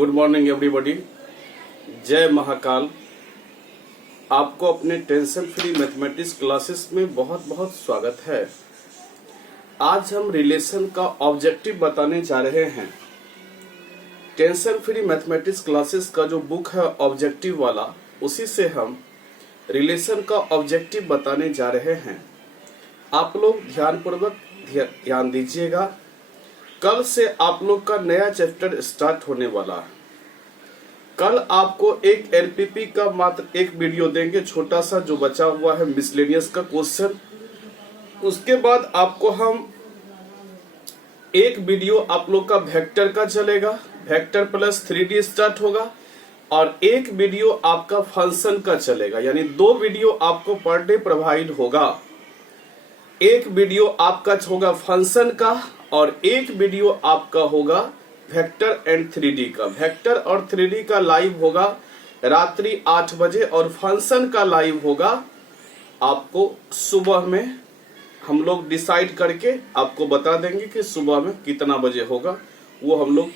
Good morning everybody. जय महाकाल। आपको अपने टेंशन फ्री मैथमेटिक्स क्लासेस में बहुत बहुत स्वागत है। आज हम रिलेशन का ऑब्जेक्टिव बताने जा रहे हैं। टेंशन फ्री मैथमेटिक्स क्लासेस का जो बुक है ऑब्जेक्टिव वाला, उसी से हम रिलेशन का ऑब्जेक्टिव बताने जा रहे हैं। आप लोग ध्यानपूर्वक ध्यान दीजिएगा। कल से आप लोग का नया चैप्टर स्टार्ट होने वाला है। कल आपको एक एलपीपी का मात्र एक वीडियो देंगे, छोटा सा जो बचा हुआ है मिसलेनियस का क्वेश्चन। उसके बाद आपको हम एक वीडियो आप लोग का वेक्टर का चलेगा, वेक्टर प्लस 3D स्टार्ट होगा, और एक वीडियो आपका फंक्शन का चलेगा। यानी दो वीडियो आपको पर डे प्रोवाइड होगा। एक वीडियो आपका होगा फंक्शन का और एक वीडियो आपका होगा वेक्टर एंड 3D का। वेक्टर और 3D का लाइव होगा रात्रि 8 बजे और फंक्शन का लाइव होगा आपको सुबह में। हम लोग डिसाइड करके आपको बता देंगे कि सुबह में कितना बजे होगा, वो हम लोग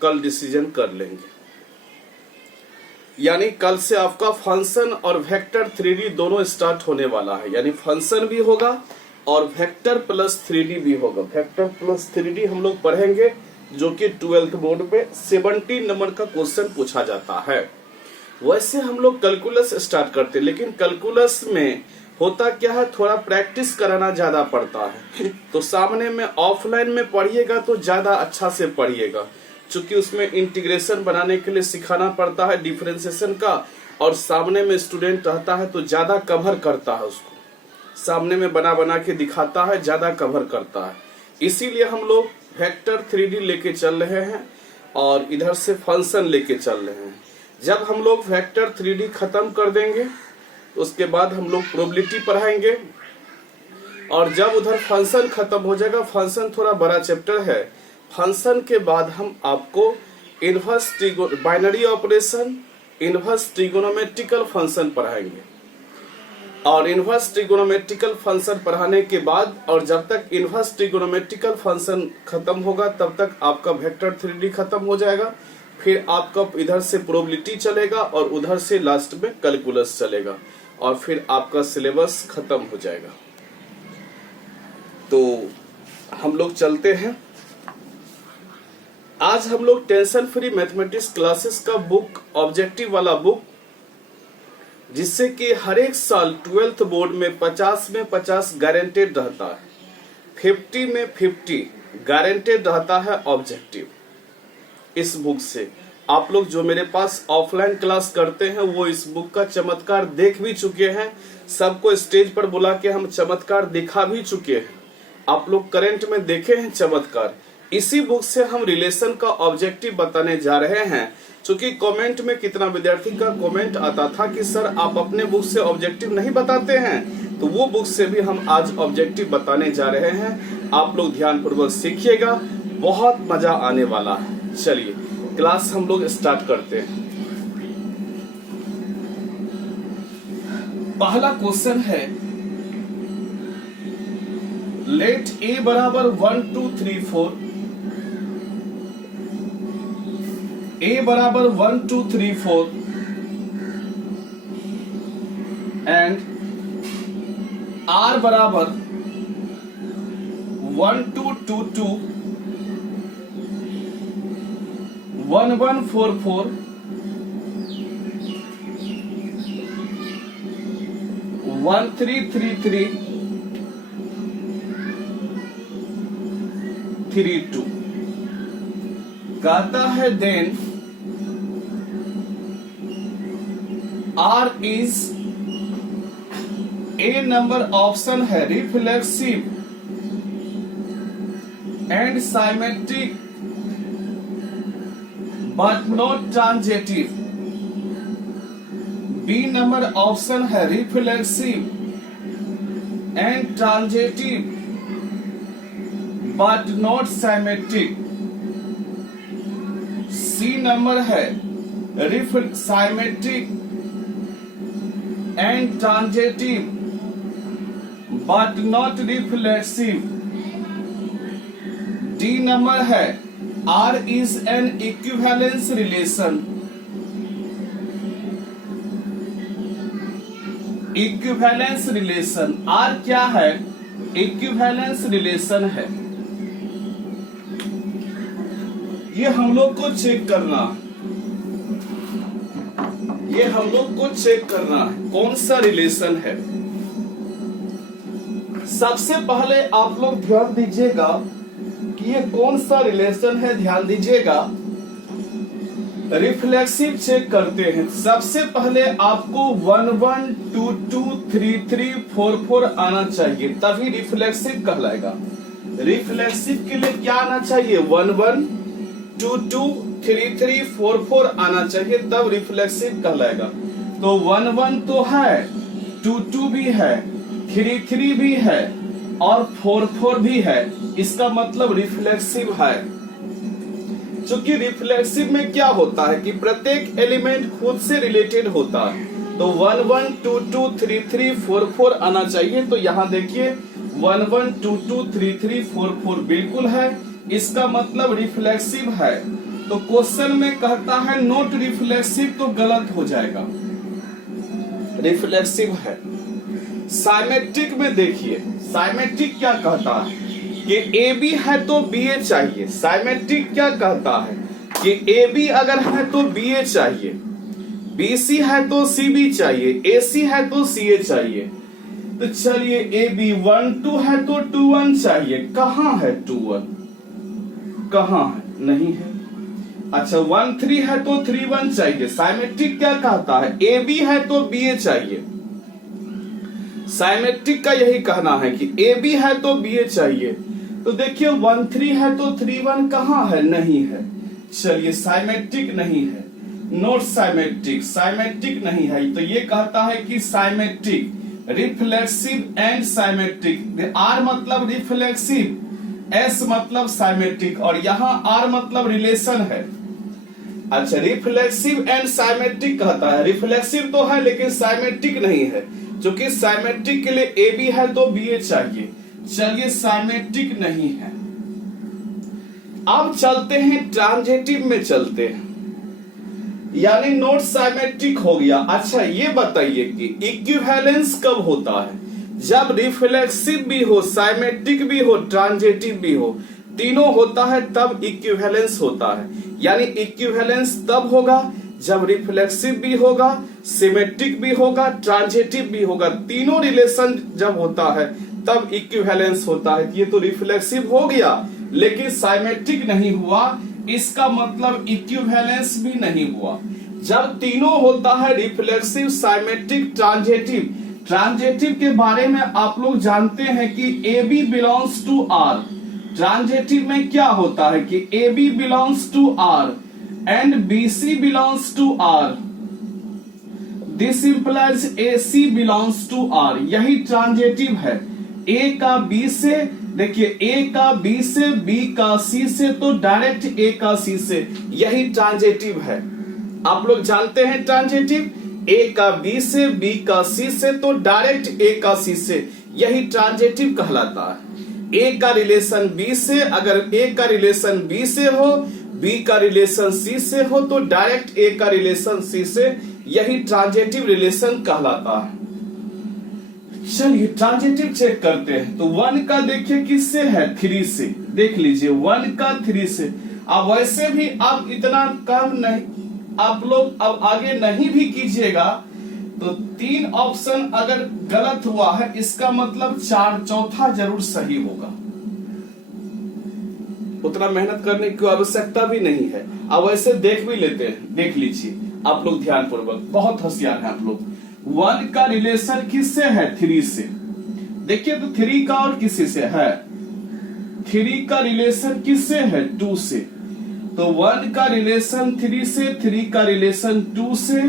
कल डिसीजन कर लेंगे। यानी कल से आपका फंक्शन और वेक्टर 3D दोनों स्टार्ट होने वाला है। यानी फंक्शन भी होगा और वेक्टर प्लस 3D भी होगा। वेक्टर प्लस 3D हम लोग पढ़ेंगे, जो कि 12th बोर्ड पे 70 नंबर का क्वेश्चन पूछा जाता है। वैसे हम लोग कैलकुलस स्टार्ट करते हैं, लेकिन कैलकुलस में होता क्या है, थोड़ा प्रैक्टिस कराना ज्यादा पड़ता है। तो सामने में ऑफलाइन में पढ़िएगा तो ज्यादा अच्छा से पढ़िएगा, चूंकि उसमें इंटीग्रेशन बनाने के लिए सिखाना पड़ता है डिफरेंशिएशन का, और सामने में स्टूडेंट रहता है तो ज्यादा कवर करता है, उसको सामने में बना बना के दिखाता है, ज्यादा कवर करता है। इसीलिए हम लोग वेक्टर 3D लेके चल रहे हैं और इधर से फंक्शन लेके चल रहे हैं। जब हम लोग वेक्टर 3D खत्म कर देंगे उसके बाद हम लोग प्रोबेबिलिटी पढ़ाएंगे, और जब उधर फंक्शन खत्म हो जाएगा, फंक्शन थोड़ा बड़ा चैप्टर है, फंक्शन के बाद हम आपको inverse binary operation, inverse trigonometrical function पढ़ाएंगे। और इनवर्स ट्रिगोनोमेट्रिकल फंक्शन पढ़ाने के बाद, और जब तक इनवर्स ट्रिगोनोमेट्रिकल फंक्शन खत्म होगा तब तक आपका वेक्टर 3D खत्म हो जाएगा। फिर आपका इधर से प्रोबेबिलिटी चलेगा और उधर से लास्ट में कैलकुलस चलेगा, और फिर आपका सिलेबस खत्म हो जाएगा। तो हम लोग चलते हैं। आज हम लोग टेंशन फ्री मैथमेटिक्स क्लासेस का बुक, ऑब्जेक्टिव वाला बुक, जिससे कि हर एक साल 12th बोर्ड में 50 में 50 गारंटेड रहता है, 50 में 50 गारंटेड रहता है ऑब्जेक्टिव। इस बुक से आप लोग जो मेरे पास ऑफलाइन क्लास करते हैं वो इस बुक का चमत्कार देख भी चुके हैं। सबको स्टेज पर बुला के हम चमत्कार दिखा भी चुके हैं। आप लोग करंट में देखे हैं चमत्कार। इसी बुक से हम रिलेशन का ऑब्जेक्टिव बताने जा रहे हैं। क्योंकि कमेंट में कितना विद्यार्थी का कमेंट आता था कि सर आप अपने बुक से ऑब्जेक्टिव नहीं बताते हैं, तो वो बुक से भी हम आज ऑब्जेक्टिव बताने जा रहे हैं। आप लोग ध्यानपूर्वक सीखिएगा, बहुत मजा आने वाला है। चलिए क्लास हम लोग स्टार्ट करते हैं। पहला क्वेश्चन है, लेट ए बराबर 1 2 3 4, a बराबर 1 2 3 4 एंड r बराबर 1 2 2 2 1 1 4 4 1 3 3 3 3 2। कहता है then R is a number option है reflexive and symmetric but not transitive. B number option है reflexive and transitive but not symmetric. C number है symmetric and transitive but not reflexive। D number है R is an equivalence relation. Equivalence relation, R क्या है? Equivalence relation है। ये हम लोग को चेक करना, ये हम लोग को चेक करना है कौन सा रिलेशन है। सबसे पहले आप लोग ध्यान दीजिएगा कि ये कौन सा रिलेशन है। ध्यान दीजिएगा, रिफ्लेक्सिव चेक करते हैं। सबसे पहले आपको 1 1 2 2 3 3 4 4 आना चाहिए, तभी रिफ्लेक्सिव कहलाएगा। रिफ्लेक्सिव के लिए क्या आना चाहिए? 1 1 2 2 3 3 4 4 आना चाहिए, तब रिफ्लेक्सिव कहलाएगा। तो 1 1 तो है, 2 2 भी है, 3 3 भी है और 4 4 भी है। इसका मतलब रिफ्लेक्सिव है। चूंकि रिफ्लेक्सिव में क्या होता है कि प्रत्येक एलिमेंट खुद से रिलेटेड होता है, तो 1 1 2 2 3 3 4 4 आना चाहिए। तो यहाँ देखिए 1 1 2 2 3 3 4 4 बिल्कुल है, इसका मतलब रिफ्लेक्सिव है। तो क्वेश्चन में कहता है नॉट रिफ्लेक्सिव, तो गलत हो जाएगा, रिफ्लेक्सिव है। साइमेट्रिक में देखिए, साइमेट्रिक क्या कहता है कि AB है तो BA चाहिए। साइमेट्रिक क्या कहता है कि AB अगर है तो BA चाहिए, BC है तो CB चाहिए, AC है तो CA चाहिए। तो चलिए AB 1 2 है तो 2 1 चाहिए। कहाँ है 2 1? कहाँ है? नहीं है। अच्छा 1 3 है तो 3 1 चाहिए। साइमेट्रिक क्या कहता है? AB है तो BA चाहिए। साइमेट्रिक का यही कहना है कि AB है तो BA चाहिए। तो देखिए 1 3 है तो 3 1 कहाँ है? नहीं है। चलिए साइमेट्रिक नहीं है, नॉट साइमेट्रिक, साइमेट्रिक नहीं है। तो ये कहता है कि symmetric, reflexive and symmetric. R मतलब रिफ्लेक्सिव, S मतलब साइमेट्रिक और यहाँ R मतलब रिलेशन है। अच्छा रिफ्लेक्सिव एंड साइमेट्रिक कहता है, रिफ्लेक्सिव तो है लेकिन साइमेट्रिक नहीं है। क्योंकि साइमेट्रिक के लिए AB है तो BA चाहिए। चलिए साइमेट्रिक नहीं है। अब चलते हैं ट्रांजिटिव में चलते हैं, यानी नॉट साइमेट्रिक हो गया। अच्छा ये बताइए कि इक्विवेलेंस कब होता है? जब रिफ्लेक्सिव भी हो, साइमेट्रिक भी हो, ट्रांजिटिव भी हो, तीनों होता है तब इक्विवेलेंस होता है। यानी इक्विवेलेंस तब होगा जब रिफ्लेक्सिव भी होगा, सिमेट्रिक भी होगा, ट्रांजिटिव भी होगा। तीनों रिलेशन जब होता है तब इक्विवेलेंस होता है। ये तो रिफ्लेक्सिव हो गया लेकिन साइमेट्रिक नहीं हुआ, इसका मतलब इक्विवेलेंस भी नहीं हुआ। जब तीनों होता है, रिफ्लेक्सिव, साइमेट्रिक, ट्रांजिटिव। ट्रांजिटिव के बारे में आप लोग जानते हैं कि AB belongs to R। Transitive में क्या होता है कि AB belongs to R and BC belongs to R, this implies AC belongs to R। यही ट्रांजिटिव है। A का B से, देखिए A का B से, B का C से, तो डायरेक्ट A का C से, यही ट्रांजिटिव है। आप लोग जानते हैं ट्रांजिटिव, A का B से, B का C से, तो डायरेक्ट A का C से, यही ट्रांजिटिव कहलाता है। A का रिलेशन B से, अगर A का रिलेशन B से हो, B का रिलेशन C से हो, तो डायरेक्ट A का रिलेशन C से, यही ट्रांजिटिव रिलेशन कहलाता है। चलिए ट्रांजिटिव चेक करते हैं। तो 1 का देखिए किससे है? 3 से। देख लीजिए 1 का 3 से। अब वैसे भी आप इतना कम नहीं, आप लोग अब आगे नहीं भी कीजिएगा तो 3 ऑप्शन अगर गलत हुआ है इसका मतलब 4 चौथा जरूर सही होगा। उतना मेहनत करने की आवश्यकता भी नहीं है। अब वैसे देख भी लेते हैं, देख लीजिए आप लोग ध्यान पूर्वक, बहुत होशियार हैं आप लोग। 1 का रिलेशन किससे है? 3 से। देखिए तो 3 का और किसी से है? 3 का रिलेशन किससे है? 2 से। तो 1 का रिलेशन 3 से, 3 का रिलेशन 2 से।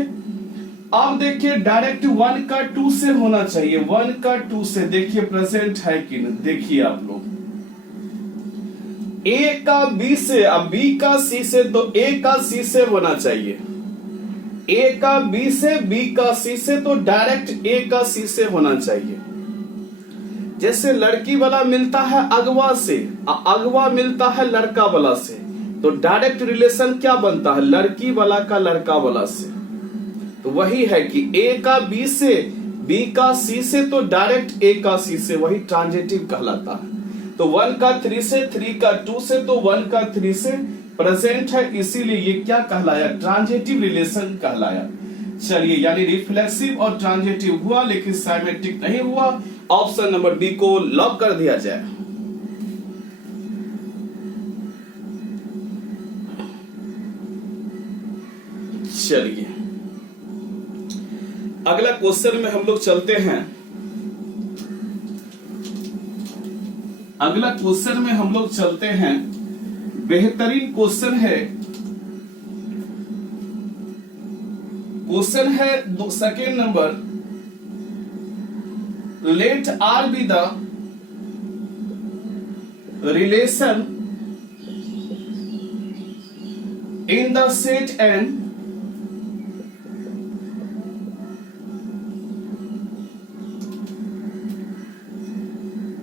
अब देखिए डायरेक्ट 1 का 2 से होना चाहिए। 1 का 2 से देखिए प्रेजेंट है कि नहीं, देखिए आप लोग। A का B से, अब B का C से, तो A का C से होना चाहिए। A का B से, B का C से, तो डायरेक्ट A का C से होना चाहिए। जैसे लड़की वाला मिलता है अगवा से, अगवा मिलता है लड़का वाला से, तो डायरेक्ट रिलेशन क्या बनता है, लड़की वाला का लड़का वाला से। तो वही है कि ए का बी से, बी का सी से, तो डायरेक्ट ए का सी से, वही ट्रांजिटिव कहलाता है। तो 1 का 3 से, 3 का 2 से, तो 1 का 3 से प्रेजेंट है, इसीलिए ये क्या कहलाया, ट्रांजिटिव रिलेशन कहलाया। चलिए, यानी रिफ्लेक्सिव और ट्रांजिटिव हुआ लेकिन साइमेट्रिक नहीं हुआ। ऑप्शन नंबर बी को लॉक कर दिया जाए। चलिए, अगला क्वेश्चन में हम लोग चलते हैं। अगला क्वेश्चन में हम लोग चलते हैं, बेहतरीन क्वेश्चन है। क्वेश्चन है second number, let R be the relation in the set N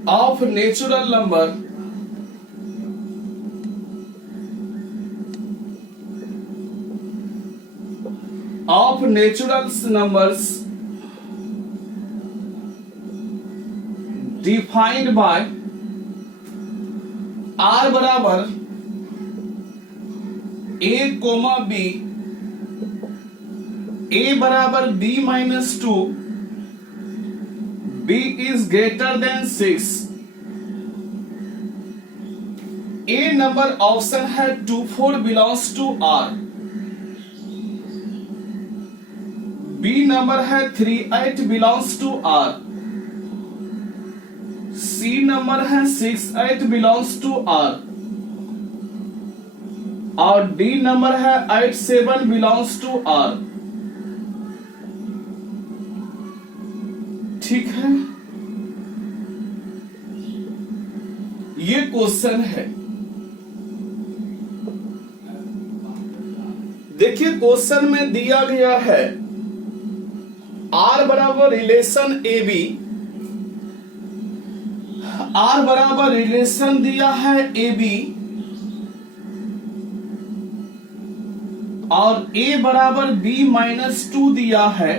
of natural number of natural numbers defined by r बराबर a कोमा b, a बराबर b minus 2, b is greater than 6। A number option है 2 4 belongs to R, B number है 3 8 belongs to R, C number है 6 8 belongs to R, और D number है 8 7 belongs to R। ठीक है, ये question है। देखिए, क्वेश्चन में दिया गया है R बराबर रिलेशन ए बी, R बराबर रिलेशन दिया है ए बी, और A बराबर B माइनस 2 दिया है,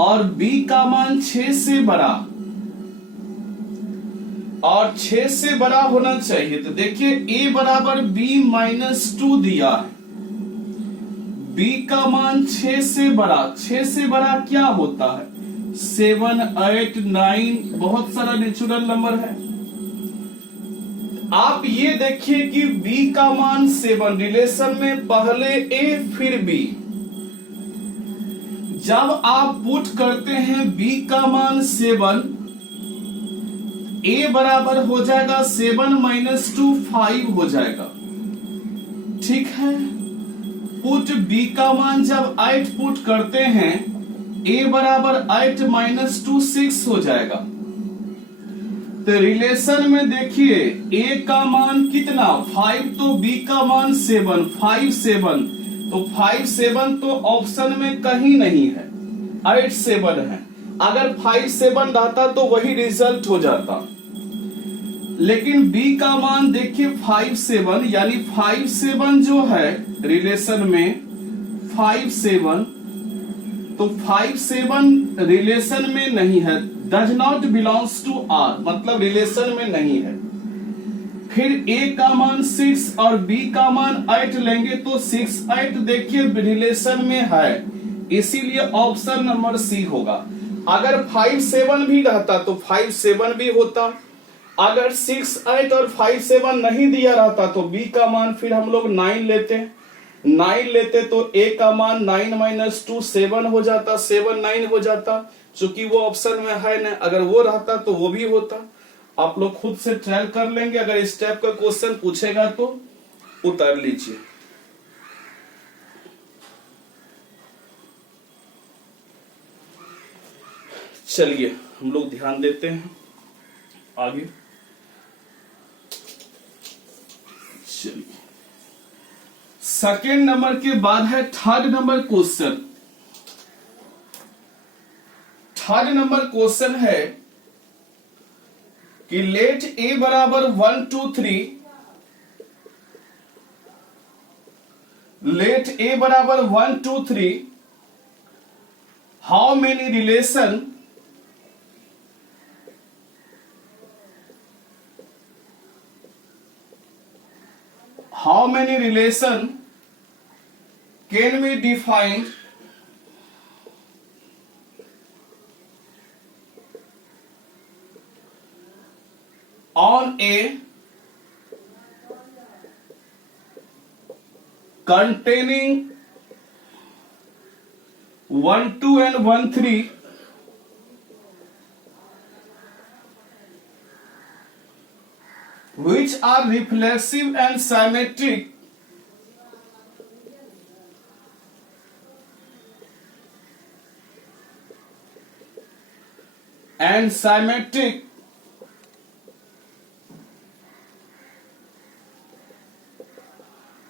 और B का मान 6 से बड़ा, और 6 से बड़ा होना चाहिए। तो देखिए, A बराबर B माइनस 2 दिया है, B का मान 6 से बड़ा, 6 से बड़ा क्या होता है, 7 8 9, बहुत सारा नेचुरल नंबर है। आप ये देखिए कि B का मान 7, रिलेशन में पहले A फिर B, जब आप पुट करते हैं B का मान 7, A बराबर हो जाएगा 7 माइनस 2 5 हो जाएगा। ठीक है, पुट B का मान जब 8 पुट करते हैं, A बराबर 8 माइनस 2 6 हो जाएगा। तो रिलेशन में देखिए, A का मान कितना 5, तो B का मान 7, 5 7, तो 5 7 तो ऑप्शन में कहीं नहीं है, 8 7 है। अगर 5 7 रहता तो वही रिजल्ट हो जाता, लेकिन B का मान देखिए 5 7, यानी 5 7 जो है रिलेशन में 5 7, तो 5 7 रिलेशन में नहीं है, does not belongs to R, मतलब रिलेशन में नहीं है। फिर A का मान 6 और B का मान 8 लेंगे तो 6 8 देखिए रिलेशन में है, इसीलिए ऑप्शन नंबर सी होगा। अगर 5 7 भी रहता तो 5 7 भी होता, अगर 6 8 और 5 7 नहीं दिया रहता तो B का मान फिर हम लोग 9 लेते तो A का मान 9 माइनस 2 7 हो जाता, 7 9 हो जाता, चूंकि वो ऑप्शन में है ना, अगर वो रहता तो वो भी होता। आप लोग खुद से ट्रायल कर लेंगे, अगर इस टाइप का क्वेश्चन पूछेगा तो उतार लीजिए। चलिए, हम लोग ध्यान देते हैं आगे। चलिए, सेकेंड नंबर के बाद है third number question. Third number question है कि लेट A बराबर 1 2 3 लेट ए बराबर 1 2 3, how many relation can be defined on a containing 1 2 and 1 3 which are reflexive and symmetric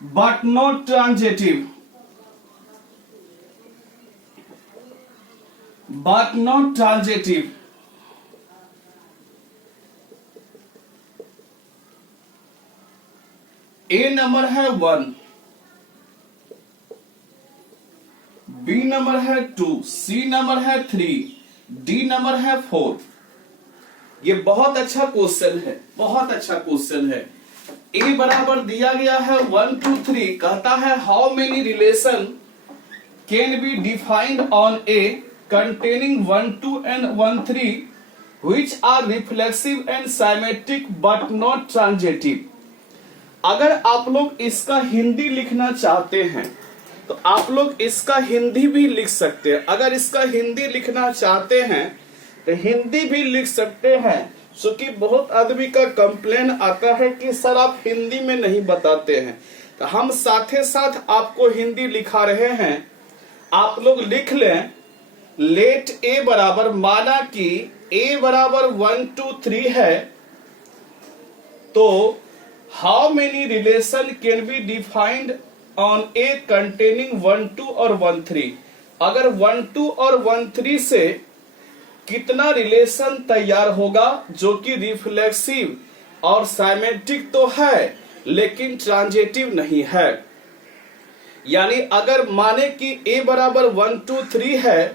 but not transitive, A number है 1, B number है 2, C number है 3, D number है 4। ये बहुत अच्छा क्वेश्चन है, बहुत अच्छा क्वेश्चन है। A बराबर दिया गया है 1 2 3, कहता है how many relation can be defined on A containing 1 2 and 1 3 which are reflexive and symmetric but not transitive। अगर आप लोग इसका हिंदी लिखना चाहते हैं तो आप लोग इसका हिंदी भी लिख सकते हैं। अगर इसका हिंदी लिखना चाहते हैं तो हिंदी भी लिख सकते हैं, क्योंकि बहुत आदमी का कंप्लेन आता है कि सर आप हिंदी में नहीं बताते हैं, तो हम साथे साथ आपको हिंदी लिखा रहे हैं। आप लोग लिख लें, लेट ए बराबर, माना कि ए बराबर 1 2 3 है, तो how many relation can be defined on A containing 1 2 और 1 3। अगर 1 2 और 1 3 से कितना रिलेशन तैयार होगा जो कि रिफ्लेक्सिव और साइमेट्रिक तो है लेकिन ट्रांजिटिव नहीं है। यानी अगर माने कि a बराबर 1 2 3 है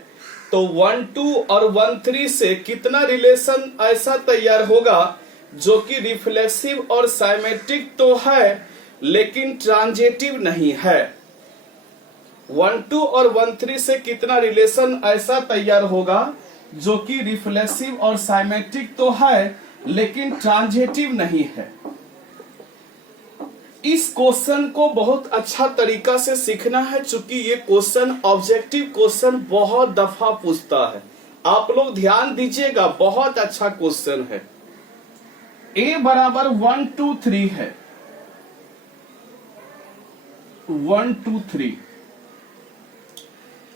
तो 1 2 और 1 3 से कितना रिलेशन ऐसा तैयार होगा जो कि रिफ्लेक्सिव और साइमेट्रिक तो है लेकिन ट्रांजिटिव नहीं है। 1 2 और 1 3 से कितना रिलेशन ऐसा तैयार होगा जो कि रिफ्लेक्सिव और साइमेट्रिक तो है लेकिन ट्रांजिटिव नहीं है। इस क्वेश्चन को बहुत अच्छा तरीका से सीखना है, चूंकि ये क्वेश्चन ऑब्जेक्टिव क्वेश्चन बहुत दफा पूछता है। आप लोग ध्यान दीजिएगा, बहुत अच्छा क्वेश्चन है। a बराबर 1 2 3 है, 1 2 3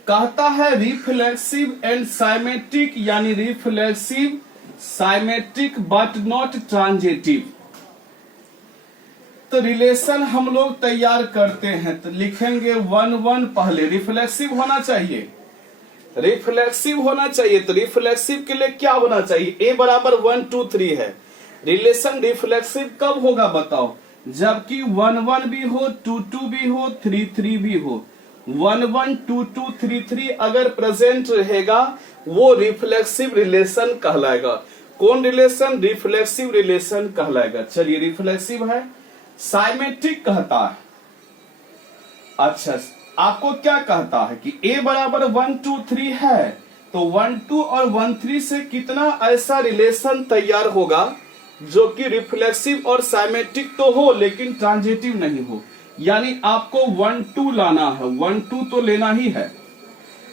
कहता है रिफ्लेक्सिव एंड साइमेट्रिक, यानी reflexive symmetric but not transitive. तो रिलेशन हम लोग तैयार करते हैं तो लिखेंगे 1 1, पहले रिफ्लेक्सिव होना चाहिए, रिफ्लेक्सिव होना चाहिए। तो रिफ्लेक्सिव के लिए क्या होना चाहिए? a बराबर 1 2 3 है। रिलेशन रिफ्लेक्सिव कब होगा बताओ? जबकि 1 1 भी हो, 2 2 भी हो, 3 3 भी हो। 1 1 2 2 3 3 अगर प्रेजेंट रहेगा वो रिफ्लेक्सिव रिलेशन कहलाएगा। कौन रिलेशन? रिफ्लेक्सिव रिलेशन कहलाएगा। चलिए, रिफ्लेक्सिव है। साइमेट्रिक कहता है, अच्छा आपको क्या कहता है कि a बराबर 1 2 3 है तो 1 2 और 1 3 से कितना ऐसा रिलेशन तैयार होगा जो कि रिफ्लेक्सिव और साइमेट्रिक तो हो लेकिन ट्रांजिटिव नहीं हो। यानी आपको 1 2 लाना है, 1 2 तो लेना ही है।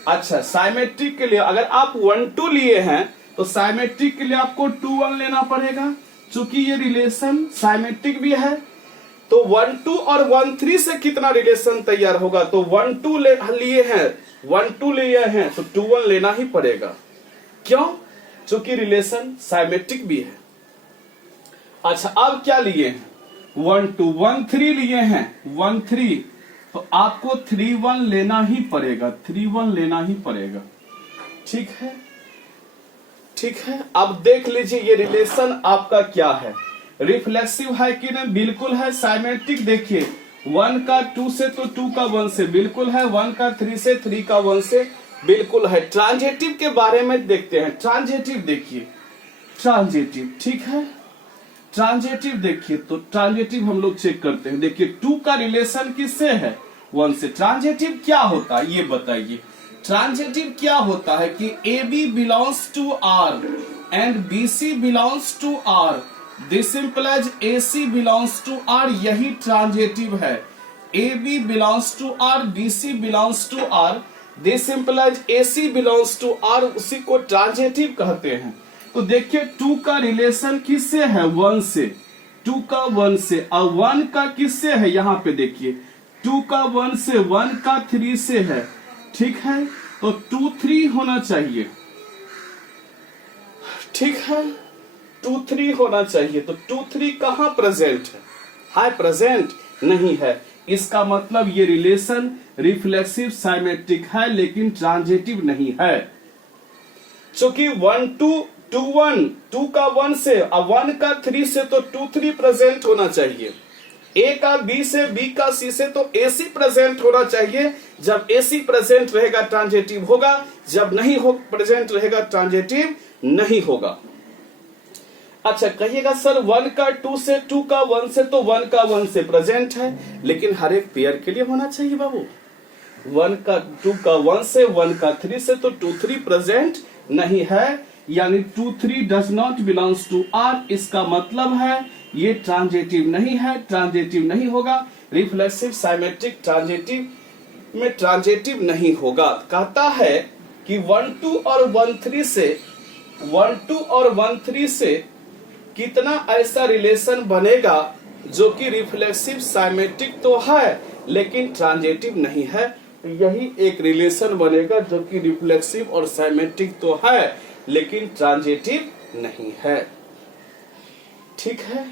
अच्छा, साइमेट्रिक के लिए अगर आप 1 2 लिए हैं तो साइमेट्रिक के लिए आपको 2 1 लेना पड़ेगा, चूंकि ये रिलेशन साइमेट्रिक भी है। तो 1 2 और 1 3 से कितना रिलेशन तैयार होगा? तो 1 2 लिए हैं, 1 2 लिए हैं तो 2 1 लेना ही पड़ेगा। क्यों? चूंकि रिलेशन साइमेट्रिक भी है। अच्छा, अब क्या लिए हैं? 1 2 1 3 लिए हैं, 1 3 तो आपको 3 1 लेना ही पड़ेगा, 3 1 लेना ही पड़ेगा। ठीक है, ठीक है। अब देख लीजिए ये रिलेशन आपका क्या है, रिफ्लेक्सिव है कि नहीं? बिल्कुल है। साइमेट्रिक देखिए 1 का 2 से तो 2 का 1 से बिल्कुल है, 1 का 3 से 3 का 1 से बिल्कुल है। ट्रांजेटिव के बारे में देखते हैं। ट्रांजेटिव देखिए, ट्रांजेटिव ठीक है। ट्रांजेटिव देखिए, तो ट्रांजेटिव हम लोग चेक करते हैं। देखिए 2 का रिलेशन किससे है? 1 से। ट्रांजेटिव क्या होता है ये बताइए। ट्रांजेटिव क्या होता है कि AB belongs to R and BC belongs to R, this implies AC belongs to R, यही ट्रांजेटिव है। AB belongs to R, BC belongs to R, this implies AC belongs to R, उसी को transitive कहते हैं। तो देखिए 2 का relation किससे है? 1 से। 2 का 1 से, और 1 का किससे है? यहां पे देखिए 2 का 1 से, 1 का 3 से है, ठीक है। तो 2 3 होना चाहिए, ठीक है, 2 3 होना चाहिए। तो 2 3 कहां प्रेजेंट है? हाय प्रेजेंट नहीं है। इसका मतलब ये रिलेशन रिफ्लेक्सिव साइमेट्रिक है लेकिन ट्रांजेटिव नहीं है। क्योंकि 1 2 2 1, 2 का 1 से और 1 का 3 से, तो 2 3 प्रेजेंट होना चाहिए। A का B से, B का C से, तो AC प्रेजेंट होना चाहिए। जब AC प्रेजेंट रहेगा ट्रांजेटिव होगा, जब नहीं हो प्रेजेंट रहेगा ट्रांजेटिव नहीं होगा। अच्छा कहिएगा सर 1 का 2 से, 2 का 1 से, तो 1 का 1 से प्रेजेंट है, लेकिन हर एक पेयर के लिए होना चाहिए बाबू। 1 का 2 का 1 से, 1 का 3 से, तो 2 3 प्रेजेंट नहीं है, यानी 2 3 does not belongs to R। इसका मतलब है ये ट्रांजेटिव नहीं है, ट्रांजेटिव नहीं होगा। रिफ्लेक्सिव साइमेट्रिक ट्रांजेटिव में ट्रांजेटिव नहीं होगा। कहता है कि 1 2 और 1 3 से, 1 2 और 1 3 से कितना ऐसा रिलेशन बनेगा जो कि रिफ्लेक्सिव साइमेट्रिक तो है लेकिन ट्रांजेटिव नहीं है। यही एक रिलेशन बनेगा जो कि रिफ्लेक्सिव और साइमेट्रिक तो है लेकिन ट्रांजेटिव नहीं है, ठीक है।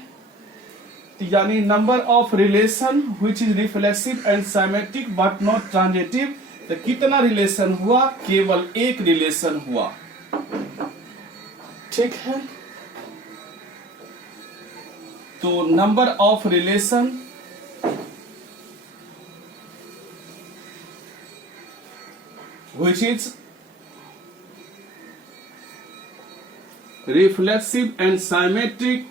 यानी number of relation which is reflexive and symmetric but not transitive, तो कितना रिलेशन हुआ? केवल एक रिलेशन हुआ, ठीक है। तो number of relation which is reflexive and symmetric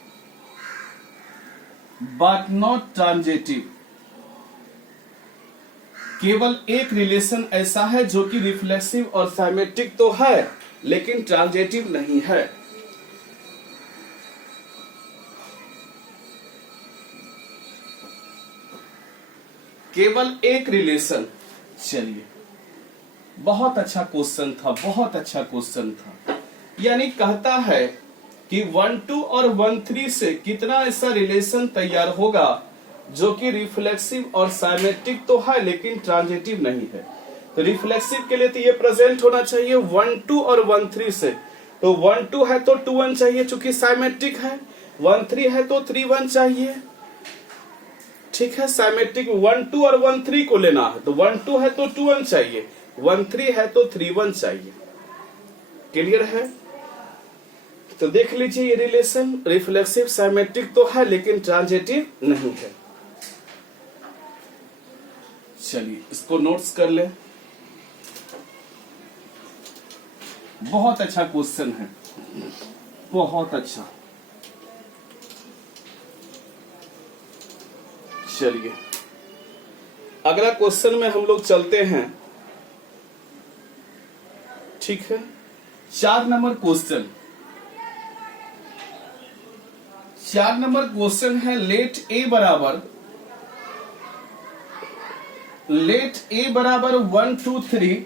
but not transitive, केवल एक रिलेशन ऐसा है जो कि रिफ्लेक्सिव और साइमेट्रिक तो है लेकिन ट्रांजिटिव नहीं है। केवल एक रिलेशन। चलिए बहुत अच्छा क्वेश्चन था, बहुत अच्छा क्वेश्चन था। यानी कहता है कि 1 2 और 1 3 से कितना ऐसा रिलेशन तैयार होगा जो कि रिफ्लेक्सिव और साइमेट्रिक तो है लेकिन ट्रांजिटिव नहीं है। तो रिफ्लेक्सिव के लिए तो ये प्रेजेंट होना चाहिए 1 2 और 1 3 से। तो 1 2 है तो 2 1 चाहिए चूंकि साइमेट्रिक है, 1 3 है तो 3 1 चाहिए, ठीक है। साइमेट्रिक 1 2 और 1 3 को लेना है तो 1 2 है तो 2 1 चाहिए, 1 3 है तो 3 1 चाहिए। क्लियर है? तो देख लीजिए ये रिलेशन रिफ्लेक्सिव साइमेट्रिक तो है लेकिन ट्रांजिटिव नहीं है। चलिए इसको नोट्स कर ले। बहुत अच्छा क्वेश्चन है, बहुत अच्छा। चलिए अगला क्वेश्चन में हम लोग चलते हैं, ठीक है। 4 नंबर क्वेश्चन, 4 नंबर क्वेश्चन है लेट ए बराबर 1 2 3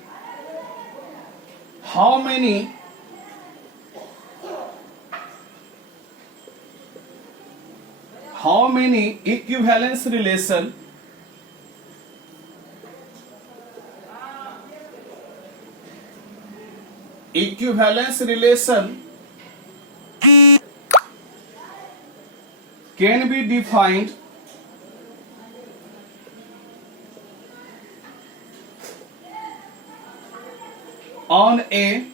how many equivalence relation can be defined on a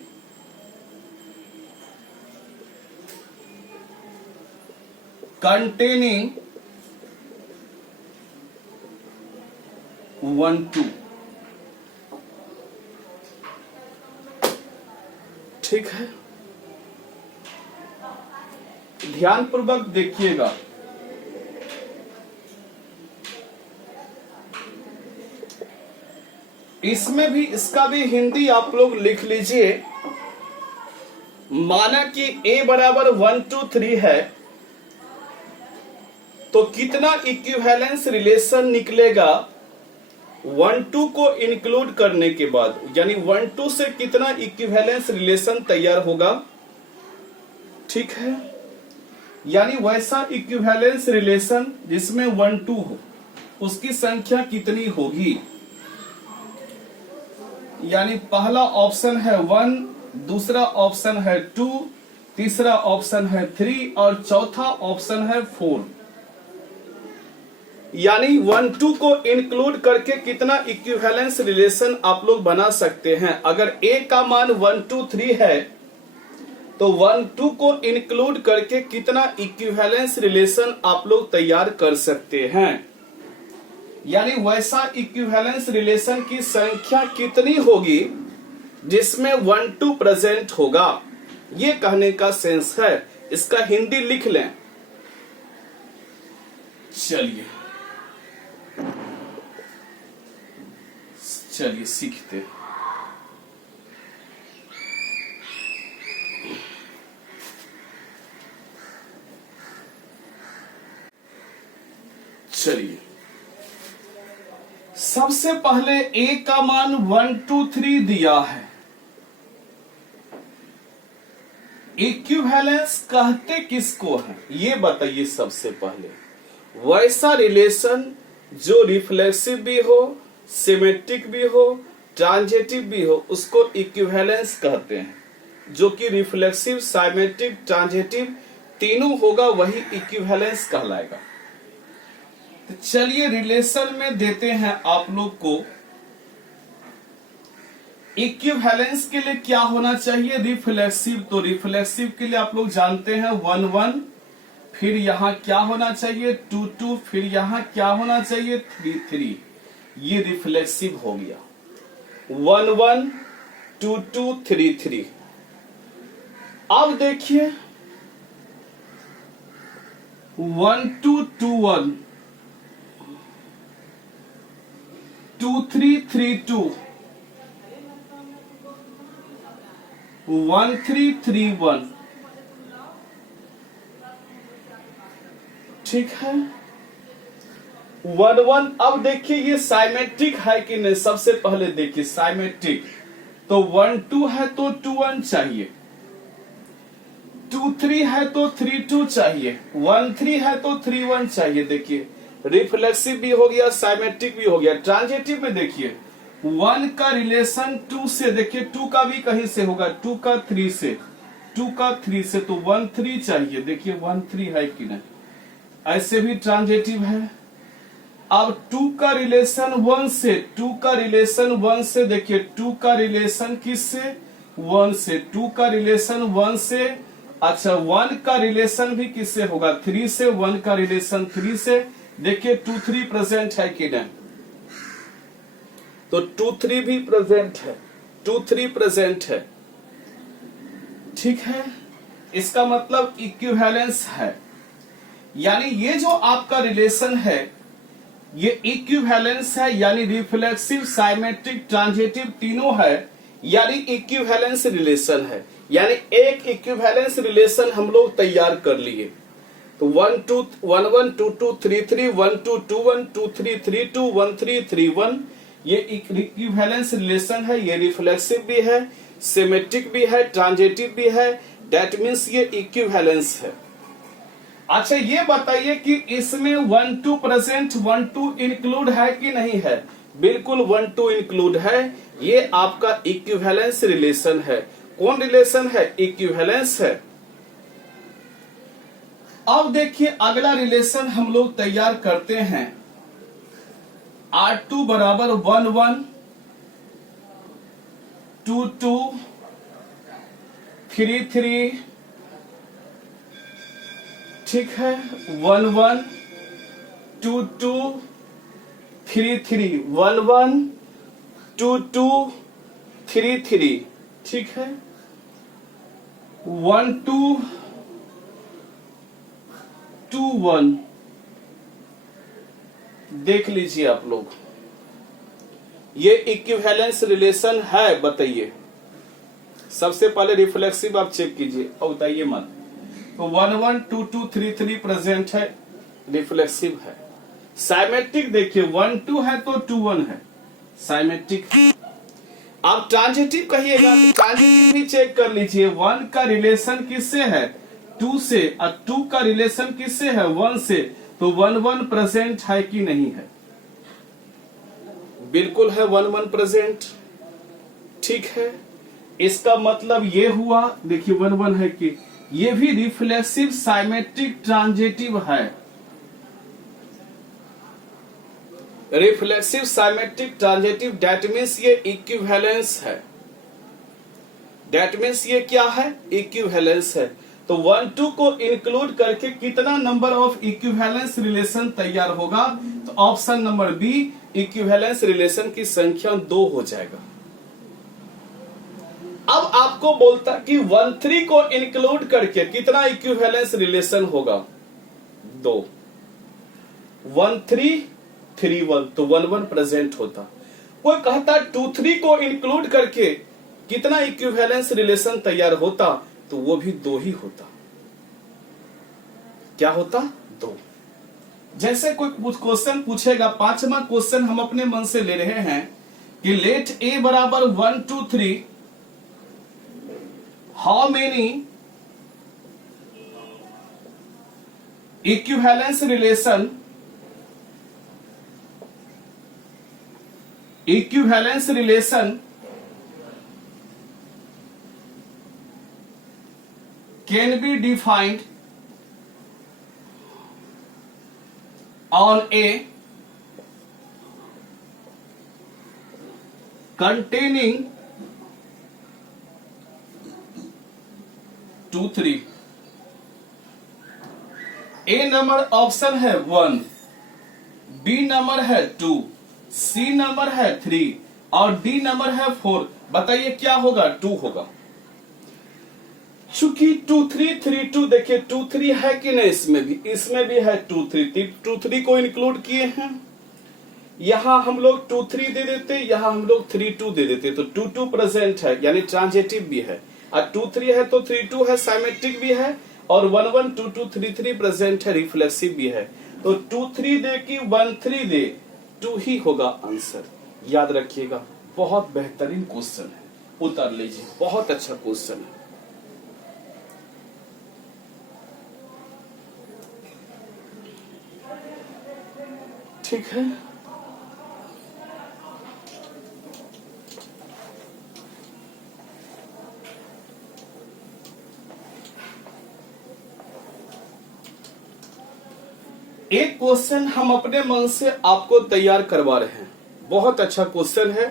containing 1 2। ठीक है, ध्यान पूर्वक देखिएगा। इसमें भी, इसका भी हिंदी आप लोग लिख लीजिए। माना कि a बराबर 1 2 3 है, तो कितना इक्विवेलेंस रिलेशन निकलेगा 1 2 को इंक्लूड करने के बाद, यानी 1 2 से कितना इक्विवेलेंस रिलेशन तैयार होगा। ठीक है, यानी वैसा इक्विवेलेंस रिलेशन जिसमें 1 2 हो, उसकी संख्या कितनी होगी। यानी पहला ऑप्शन है 1, दूसरा ऑप्शन है 2, तीसरा ऑप्शन है 3 और चौथा ऑप्शन है 4। यानी 1 2 को इंक्लूड करके कितना इक्विवेलेंस रिलेशन आप लोग बना सकते हैं। अगर a का मान 1 2 3 है, तो 1 2 को इंक्लूड करके कितना इक्विवेलेंस रिलेशन आप लोग तैयार कर सकते हैं। यानी वैसा इक्विवेलेंस रिलेशन की संख्या कितनी होगी जिसमें 1 2 प्रेजेंट होगा, ये कहने का सेंस है। इसका हिंदी लिख लें। चलिए सीखते। चलिए, सबसे पहले a का मान 1 2 3 दिया है। इक्विवेलेंस कहते किसको है ये बताइए। सबसे पहले वैसा रिलेशन जो रिफ्लेक्सिव भी हो, सिमेट्रिक भी हो, ट्रांजिटिव भी हो, उसको इक्विवेलेंस कहते हैं। जो कि रिफ्लेक्सिव, सिमेट्रिक, ट्रांजिटिव तीनों होगा, वही इक्विवेलेंस कहलाएगा। तो चलिए रिलेशन में देते हैं आप लोग को। इक्विवेलेंस के लिए क्या होना चाहिए, रिफ्लेक्सिव। तो रिफ्लेक्सिव के लिए आप लोग जानते हैं 1 1, फिर यहां क्या होना चाहिए 2 2, फिर यहां क्या होना चाहिए 3 3। ये रिफ्लेक्सिव हो गया 1 1 2 2 3 3। अब देखिए 1 2 2 1, 2 3 3 2, 1 3 3 1। ठीक है, 1 1। अब देखिए ये साइमेट्रिक है कि नहीं। सबसे पहले देखिए साइमेट्रिक, तो 1 2 है तो 2 1 चाहिए, 2 3 है तो 3 2 चाहिए, 1 3 है तो 3 1 चाहिए। देखिए रिफ्लेक्सिव भी हो गया, साइमेट्रिक भी हो गया। ट्रांजिटिव में देखिए 1 का रिलेशन 2 से, देखिए 2 का भी कहीं से होगा, 2 का 3 से, 2 का 3 से, तो 1 3 चाहिए। देखिए 1 3 है कि नहीं, ऐसे भी ट्रांजिटिव है। अब 2 का रिलेशन 1 से, 2 का रिलेशन 1 से, देखिए 2 का रिलेशन किससे 1 से, 2 का रिलेशन 1 से। अच्छा 1 का रिलेशन भी किससे होगा 3 से, 1 का रिलेशन 3 से। देखिए 2 3 प्रेजेंट है कि नहीं, तो 2 3 भी प्रेजेंट है, 2 3 प्रेजेंट है। ठीक है, इसका मतलब इक्विवेलेंस है। यानी ये जो आपका रिलेशन है ये इक्विवेलेंस है, यानी रिफ्लेक्सिव, साइमेट्रिक, ट्रांजिटिव तीनों है, यानी इक्विवेलेंस रिलेशन है। यानी एक इक्विवेलेंस रिलेशन हम लोग तैयार कर लिए। तो 1 2 1 1 2 2 3 3, 1 2 2 1 2 3 3 2 1 3 3 1। ये इक्विवेलेंस रिलेशन है। ये रिफ्लेक्सिव भी है, सिमेट्रिक भी है, ट्रांजिटिव भी है। दैट मीन्स ये इक्विवेलेंस है। अच्छा ये बताइए कि इसमें 1 2 प्रेजेंट, 1 2 इंक्लूड है कि नहीं है। बिल्कुल 1 2 इंक्लूड है। ये आपका इक्विवेलेंस रिलेशन है। कौन रिलेशन है, इक्विवेलेंस है। अब देखिए अगला रिलेशन हम लोग तैयार करते हैं। R2 बराबर 1 1 2 2 3 3। ठीक है, 1 1 2 2 3 3 1 1 2 2 3 3, ठीक है, 1 2 2 1। देख लीजिए आप लोग, ये इक्विवेलेंस रिलेशन है, बताइए। सबसे पहले रिफ्लेक्सिव आप चेक कीजिए और बताइए मत। तो 1 1 2 2 3 3 प्रेजेंट है, रिफ्लेक्सिव है। साइमेट्रिक देखिए, 1 2 है तो 2 1 है, साइमेट्रिक। आप ट्रांजिटिव कहिएगा तो ट्रांजिटिव भी चेक कर लीजिए। 1 का रिलेशन किससे है? 2 से, और 2 का रिलेशन किससे है? 1 से। तो 1 1 प्रेजेंट है कि नहीं है? बिल्कुल है, 1 1 प्रेजेंट, ठीक है। इसका मतलब ये हुआ, देखिए 1 1 है कि ये भी रिफ्लेक्सिव साइमेट्रिक ट्रांजिटिव है। Reflexive symmetric transitive, that means ये इक्विवेलेंस है। दैट मीन्स ये क्या है? इक्विवेलेंस है। तो 1 2 को इंक्लूड करके कितना नंबर ऑफ इक्विवेलेंस रिलेशन तैयार होगा? तो option number B, equivalence relation की संख्या 2 हो जाएगा। अब आपको बोलता कि 1 3 को इंक्लूड करके कितना इक्विवेलेंस रिलेशन होगा? 2। 1 3 3 1, तो 1 1 प्रेजेंट होता। कोई कहता 2 3 को इंक्लूड करके कितना इक्विवेलेंस रिलेशन तैयार होता? तो वो भी 2 ही होता। क्या होता? 2। जैसे कोई क्वेश्चन पूछेगा, 5वां क्वेश्चन हम अपने मन से ले रहे हैं कि लेट ए बराबर 1 2 3, how many equivalence relation can be defined on a containing 2 3। A number option है 1, बी नंबर है 2, सी नंबर है 3 और डी नंबर है 4। बताइए क्या होगा? 2 होगा। चूंकि 2 3 3 2, देखिए 2 3 है कि नहीं? इसमें भी है 2 3, 2 3 को इंक्लूड किए हैं। यहां हम लोग 2 3 दे देते, यहां हम लोग 3 2 दे देते, तो 2 2 प्रेजेंट है, यानी ट्रांजिटिव भी है। और 2 3 है तो 3 2 है, साइमेट्रिक भी है। और 1 1 2 2 3 3 प्रेजेंट है, रिफ्लेक्सिव भी है। तो 2 3 दे कि 1 3 दे, 2 ही होगा आंसर। याद रखिएगा, बहुत बेहतरीन क्वेश्चन है, उतार लीजिए, बहुत अच्छा क्वेश्चन है। ठीक है, एक क्वेश्चन हम अपने मन से आपको तैयार करवा रहे हैं। बहुत अच्छा क्वेश्चन है,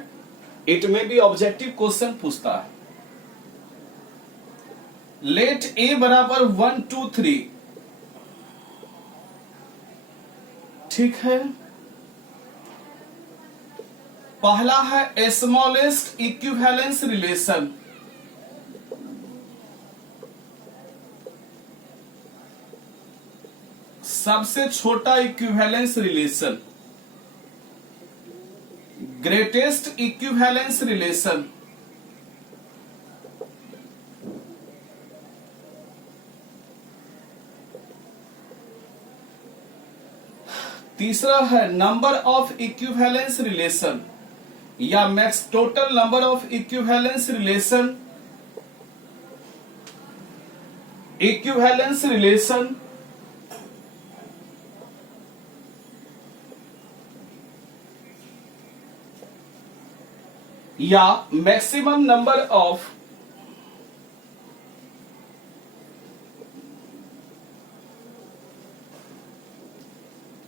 इट में भी ऑब्जेक्टिव क्वेश्चन पूछता है। लेट ए बराबर 1 2 3, ठीक है। पहला है स्मॉलेस्ट इक्विवेलेंस रिलेशन, सबसे छोटा equivalence relation. Greatest equivalence relation, तीसरा है नंबर ऑफ इक्विवेलेंस रिलेशन या max total number of equivalence relation. Equivalence relation या maximum number of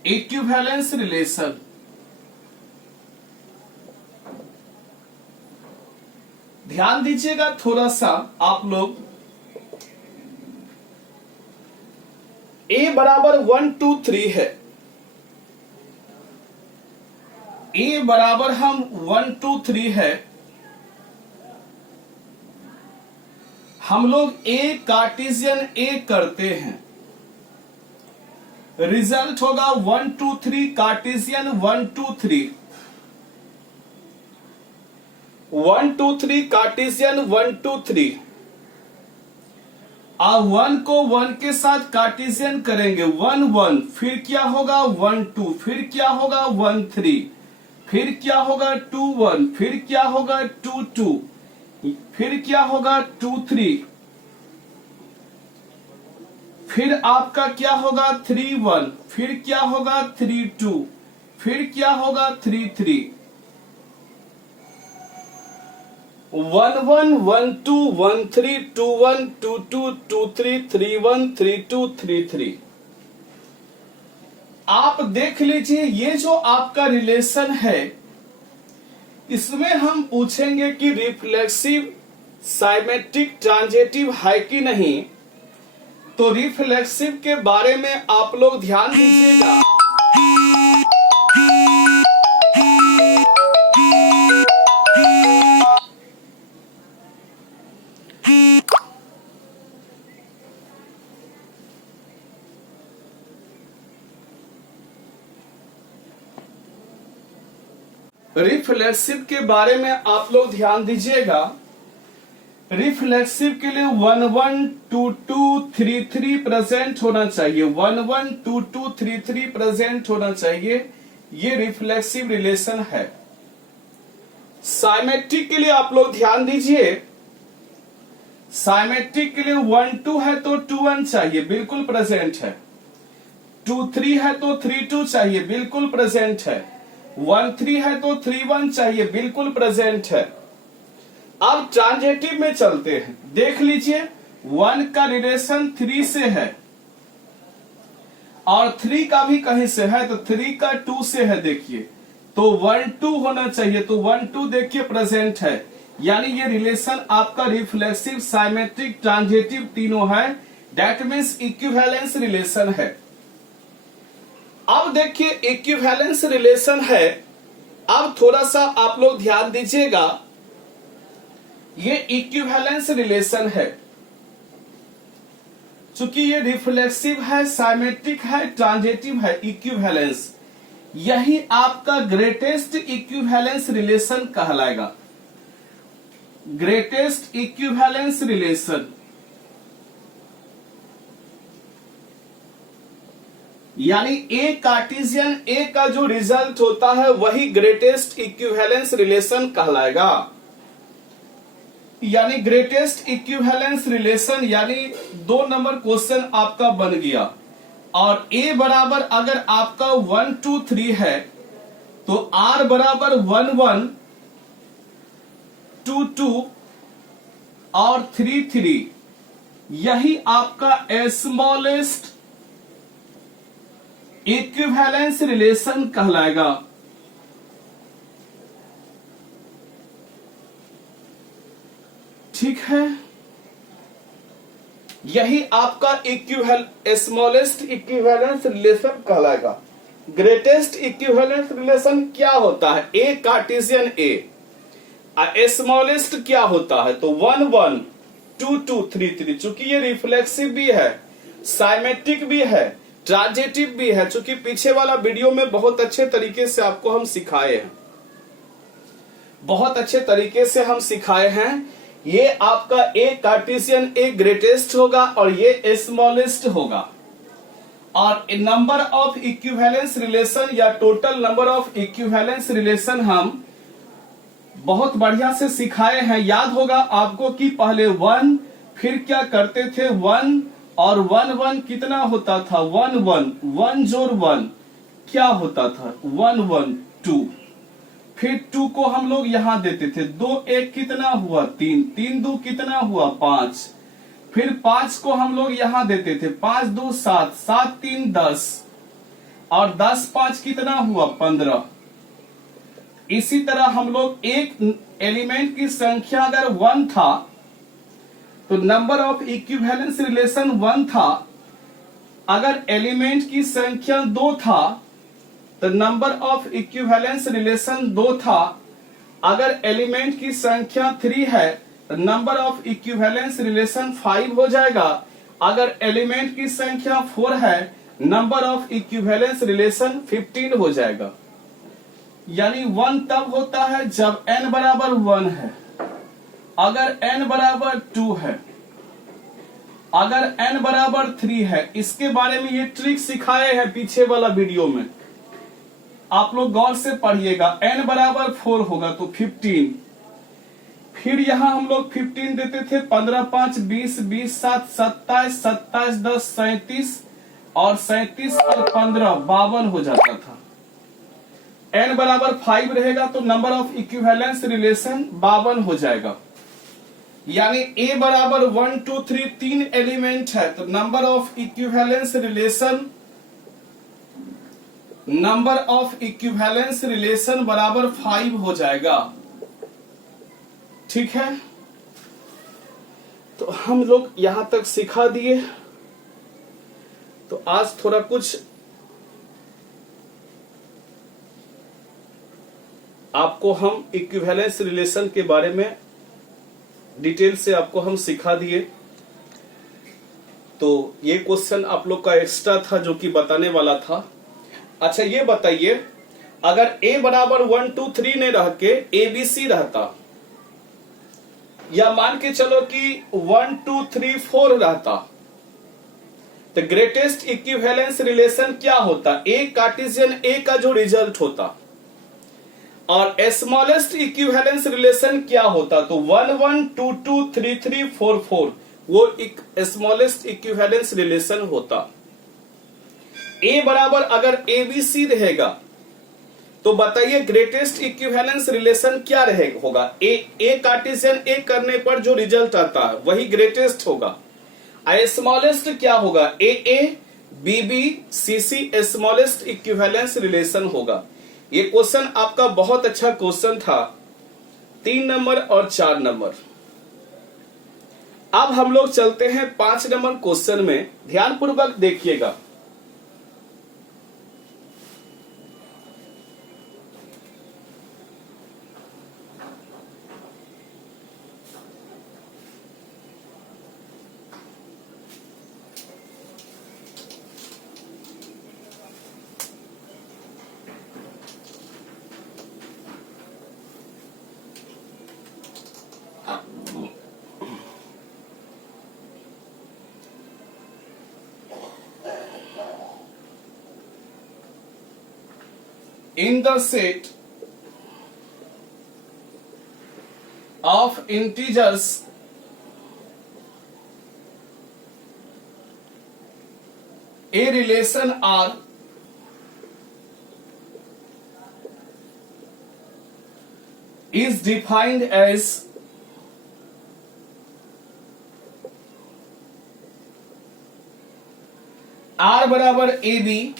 equivalence relation. ध्यान दीजिएगा थोड़ा सा आप लोग, ए बराबर 1 2 3 है, ए बराबर हम 1 2 3 है, हम लोग ए कार्टेशियन ए करते हैं, रिजल्ट होगा 1 2 3 कार्टेशियन 1 2 3 1 2 3 कार्टेशियन 1 2 3। अब 1 को 1 के साथ कार्टेशियन करेंगे 1 1, फिर क्या होगा 1 2, फिर क्या होगा 1 3, फिर क्या होगा 2 1, फिर क्या होगा 2 2, फिर क्या होगा 2 3, फिर आपका क्या होगा 3 1, फिर क्या होगा 3 2, फिर क्या होगा 3 3, 1 1 1 2 1 3 2 1 2 2 2 3 3 1 3 2 3 3। आप देख लीजिए ये जो आपका रिलेशन है, इसमें हम पूछेंगे कि रिफ्लेक्सिव साइमेट्रिक ट्रांजिटिव है कि नहीं। तो रिफ्लेक्सिव के बारे में आप लोग ध्यान दीजिएगा। रिफ्लेक्सिव के बारे में आप लोग ध्यान दीजिएगा। रिफ्लेक्सिव के लिए 1 1 2 2 3 3 प्रेजेंट होना चाहिए, 1 1 2 2 3 3 प्रेजेंट होना चाहिए। ये रिफ्लेक्सिव रिलेशन है। साइमेट्रिक के लिए आप लोग ध्यान दीजिए। साइमेट्रिक के लिए 1 2 है तो 2 1 चाहिए, बिल्कुल प्रेजेंट है। 2 3 है तो 3 2 चाहिए, बिल्कुल प्रेजेंट है। 1 3 है तो 3 1 चाहिए, बिल्कुल प्रेजेंट है। अब ट्रांजिटिव में चलते हैं। देख लीजिए 1 का रिलेशन 3 से है और 3 का भी कहीं से है, तो 3 का 2 से है। देखिए तो 1 2 होना चाहिए, तो 1 2 देखिए प्रेजेंट है। यानी ये रिलेशन आपका रिफ्लेक्सिव साइमेट्रिक ट्रांजिटिव तीनों है। दैट मीन्स इक्विवेलेंस रिलेशन है। अब देखिए इक्विवेलेंस रिलेशन है। अब थोड़ा सा आप लोग ध्यान दीजिएगा। ये इक्विवेलेंस रिलेशन है। चूंकि ये रिफ्लेक्सिव है, साइमेट्रिक है, ट्रांजिटिव है, इक्विवेलेंस, यही आपका ग्रेटेस्ट इक्विवेलेंस रिलेशन कहलाएगा। ग्रेटेस्ट इक्विवेलेंस रिलेशन यानी ए कार्टेशियन ए का जो रिजल्ट होता है वही ग्रेटेस्ट इक्विवेलेंस रिलेशन कहलाएगा। यानी ग्रेटेस्ट इक्विवेलेंस रिलेशन यानी 2 नंबर क्वेश्चन आपका बन गया। और ए बराबर अगर आपका 1 2 3 है तो आर बराबर 1 1 2 2 और 3 3, यही आपका स्मॉलेस्ट इक्विवेलेंस रिलेशन कहलाएगा। ठीक है, यही आपका स्मॉलेस्ट इक्विवेलेंस रिलेशन कहलाएगा। ग्रेटेस्ट इक्विवेलेंस रिलेशन क्या होता है? ए कार्टेशियन ए। स्मॉलेस्ट क्या होता है? तो 1 1 2 2 3 3। चूंकि ये रिफ्लेक्सिव भी है, साइमेट्रिक भी है, ट्रांजिटिव भी है। चूंकि पीछे वाला वीडियो में बहुत अच्छे तरीके से आपको हम सिखाए हैं, बहुत अच्छे तरीके से हम सिखाए हैं। ये आपका ए कार्टेशियन ए ग्रेटेस्ट होगा और ये स्मॉलेस्ट होगा। और नंबर ऑफ इक्विवेलेंस रिलेशन या total number of equivalence relation हम बहुत बढ़िया से सिखाए हैं। याद होगा आपको कि पहले 1, फिर क्या करते थे 1 और 1 1 कितना होता था? 1 1 1 जोड़ 1 क्या होता था? 1 1 2। फिर 2 को हम लोग यहां देते थे। 2 1 कितना हुआ? 3 3 2 कितना हुआ? 5। फिर 5 को हम लोग यहां देते थे। 5 2 7 7 3 10 और 10 5 कितना हुआ? 15। इसी तरह हम लोग एक एलिमेंट की संख्या अगर 1 था तो नंबर ऑफ इक्विवेलेंस रिलेशन 1 था। अगर एलिमेंट की संख्या 2 था तो नंबर ऑफ इक्विवेलेंस रिलेशन 2 था, अगर एलिमेंट की संख्या 3 है तो नंबर ऑफ इक्विवेलेंस रिलेशन 5 हो जाएगा, अगर एलिमेंट की संख्या 4 है नंबर ऑफ इक्विवेलेंस रिलेशन 15 हो जाएगा। यानी 1 तब होता है जब n बराबर 1 है, अगर n बराबर 2 है, अगर n बराबर 3 है। इसके बारे में ये ट्रिक सिखाए हैं पीछे वाला वीडियो में, आप लोग गौर से पढ़िएगा। n बराबर 4 होगा तो 15, फिर यहां हम लोग 15 देते थे, 15 5 20, 20 7 27, 27 10 37 और 37 और 15 52 हो जाता था। n बराबर 5 रहेगा तो नंबर ऑफ इक्विवेलेंस रिलेशन 52 हो जाएगा। यानी a बराबर 1 2 3 3 एलिमेंट है तो नंबर ऑफ इक्विवेलेंस रिलेशन बराबर 5 हो जाएगा। ठीक है, तो हम लोग यहां तक सिखा दिए। तो आज थोड़ा कुछ आपको हम इक्विवेलेंस रिलेशन के बारे में डिटेल से आपको हम सिखा दिए। तो ये क्वेश्चन आप लोग का एक्स्ट्रा था जो कि बताने वाला था। अच्छा ये बताइए, अगर a बराबर 1 2 3 नहीं रह के ABC रहता, या मान के चलो कि 1 2 3 4 रहता, तो ग्रेटेस्ट इक्विवेलेंस रिलेशन क्या होता? a कार्टेशियन a का जो रिजल्ट होता, और स्मॉलेस्ट इक्विवेलेंस रिलेशन क्या होता? तो 1 1 2 2 3 3 4 4 वो एक स्मॉलेस्ट इक्विवेलेंस रिलेशन होता। a बराबर अगर ABC रहेगा तो बताइए ग्रेटेस्ट इक्विवेलेंस रिलेशन क्या होगा? a कार्टेशियन a करने पर जो रिजल्ट आता है वही ग्रेटेस्ट होगा। स्मॉलेस्ट क्या होगा? AA BB CC smallest equivalence relation होगा। ये क्वेश्चन आपका बहुत अच्छा क्वेश्चन था, 3 नंबर और 4 नंबर। अब हम लोग चलते हैं 5 नंबर क्वेश्चन में, ध्यानपूर्वक देखिएगा। In the set of integers a relation R is defined as R बराबर AB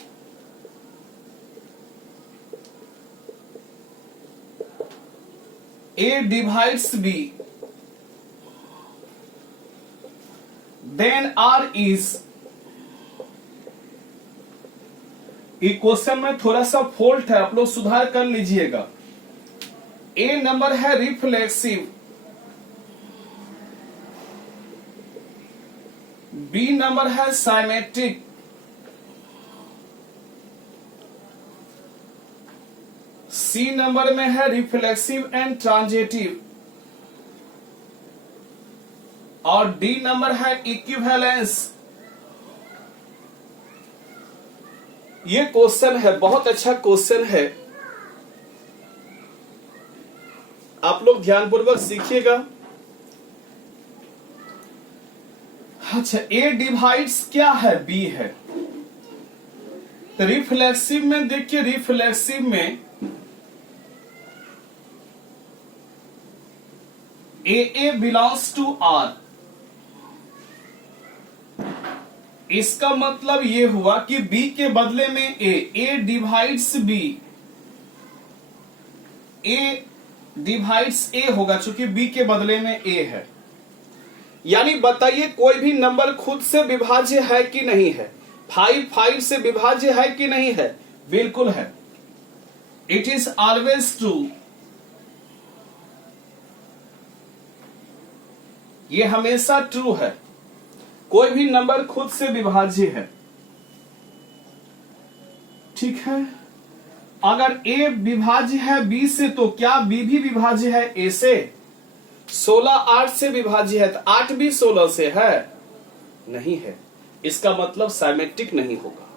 A divides B, then R is। ये क्वेश्चन में थोड़ा सा फॉल्ट है, आप लोग सुधार कर लीजिएगा। A नंबर है रिफ्लेक्सिव, B नंबर है साइमेट्रिक, C नंबर में है रिफ्लेक्सिव एंड ट्रांजिटिव, और D नंबर है इक्विवेलेंस। ये क्वेश्चन है, बहुत अच्छा क्वेश्चन है, आप लोग ध्यानपूर्वक सीखिएगा। अच्छा, A डिवाइड्स क्या है? B है। तो रिफ्लेक्सिव में देखिए, रिफ्लेक्सिव में AA belongs to R। इसका मतलब ये हुआ कि B के बदले में A divides B, A divides A होगा चूंकि B के बदले में A है। यानी बताइए कोई भी नंबर खुद से विभाज्य है कि नहीं है? 5 5 से विभाज्य है कि नहीं है? बिल्कुल है। इट इज ऑलवेज ट्रू, ये हमेशा ट्रू है। कोई भी नंबर खुद से विभाज्य है, ठीक है। अगर a विभाज्य है b से तो क्या b भी विभाज्य है a से? 16 8 से विभाज्य है तो 8 भी 16 से है? नहीं है, इसका मतलब सिमेट्रिक नहीं होगा।